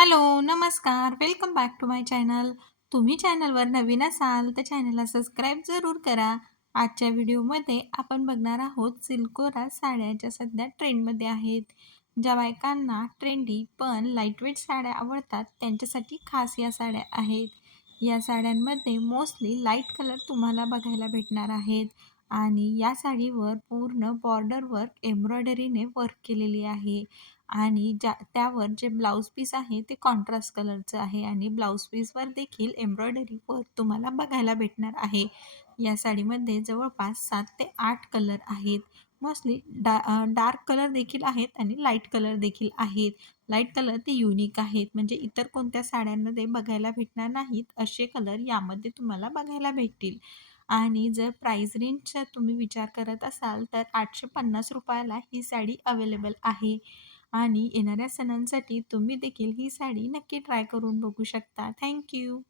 Hello, नमस्कार. Welcome back to my channel. तुम्ही चॅनलवर नवीन असाल तर चॅनलला सबस्क्राईब जरूर करा. आजच्या व्हिडिओमध्ये आपण बघणार आहोत सिल्कोरा साड्या ज्या सध्या ट्रेंडमध्ये आहेत. ज्या बायकांना ट्रेंडी पण लाईटवेट साड्या आवडतात त्यांच्यासाठी खास या साड्या आहेत. या साड्यांमध्ये मोस्टली लाइट कलर तुम्हाला बघायला भेटणार आहेत आणि या साडीवर पूर्ण बॉर्डर वर्क एम्ब्रॉयडरीने वर्क केलेली आहे. आणि ज्या त्यावर जे ब्लाऊज पीस आहे ते कॉन्ट्रास्ट कलरचं आहे आणि ब्लाऊज पीसवर देखील एम्ब्रॉयडरी वर्क तुम्हाला बघायला भेटणार आहे. या साडीमध्ये जवळपास सात ते आठ कलर आहेत. मोस्टली डा डार्क कलर देखील आहेत आणि लाइट कलर देखील आहेत. लाइट कलर ते युनिक आहेत म्हणजे इतर कोणत्या साड्यांमध्ये बघायला भेटणार नाहीत असे कलर यामध्ये तुम्हाला बघायला भेटतील. आणि जर प्राईज रेंजचा तुम्ही विचार करत असाल तर आठशे पन्नास रुपयाला ही साडी अवेलेबल आहे. आणि येणाऱ्या सणांसाठी तुम्ही देखील ही साडी नक्की ट्राय करून बघू शकता. थँक्यू